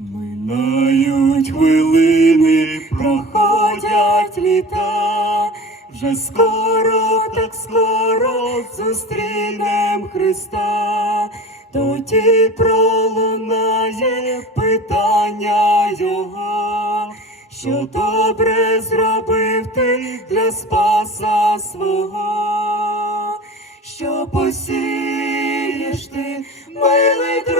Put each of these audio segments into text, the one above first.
Минають хвилини, проходять літа, вже скоро, так скоро зустрінем Христа, тоді пролунає питання Його, що добре зробив ти для спаса свого, що посієш ти, милий друже,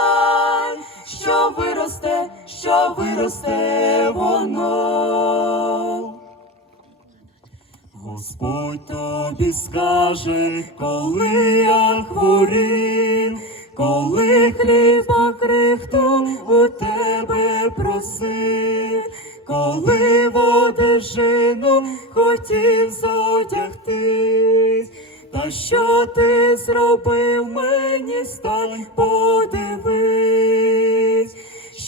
що виросте воно. Господь тобі скаже, коли я хворів, коли хліба крихту у тебе просив, коли одежину хотів зодягтись, та що ти зробив мені, стань подивись,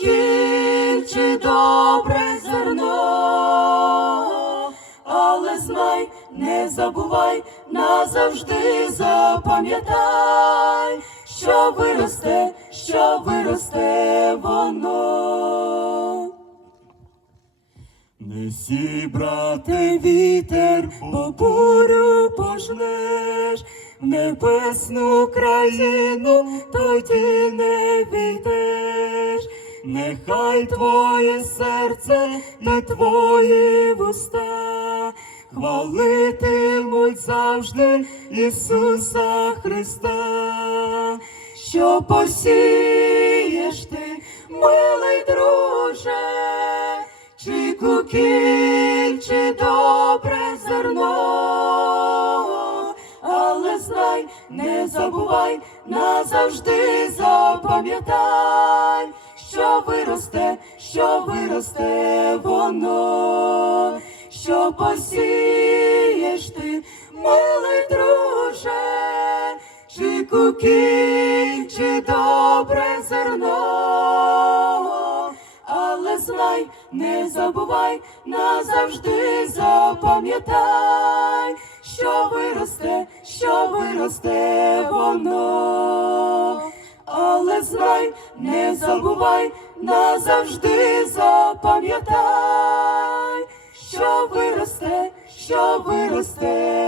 чи чи добре зерно, але знай, не забувай, назавжди запам'ятай, що виросте, що виросте воно. Не сій, брате, вітер, по бурю пожнеш, небесну країну тоді не війдеш, нехай твоє серце і твої вуста хвалитимуть завжди Ісуса Христа, що посієш ти, милий друже, чи кукіль, чи добре зерно, але знай, не забувай, назавжди запам'ятай, що виросте, що виросте воно, що посієш ти, милий друже, чи кукіль, чи добре зерно, але знай, не забувай, назавжди запам'ятай, що виросте, що виросте воно, знай, не забувай, назавжди запам'ятай, що виросте, що виросте.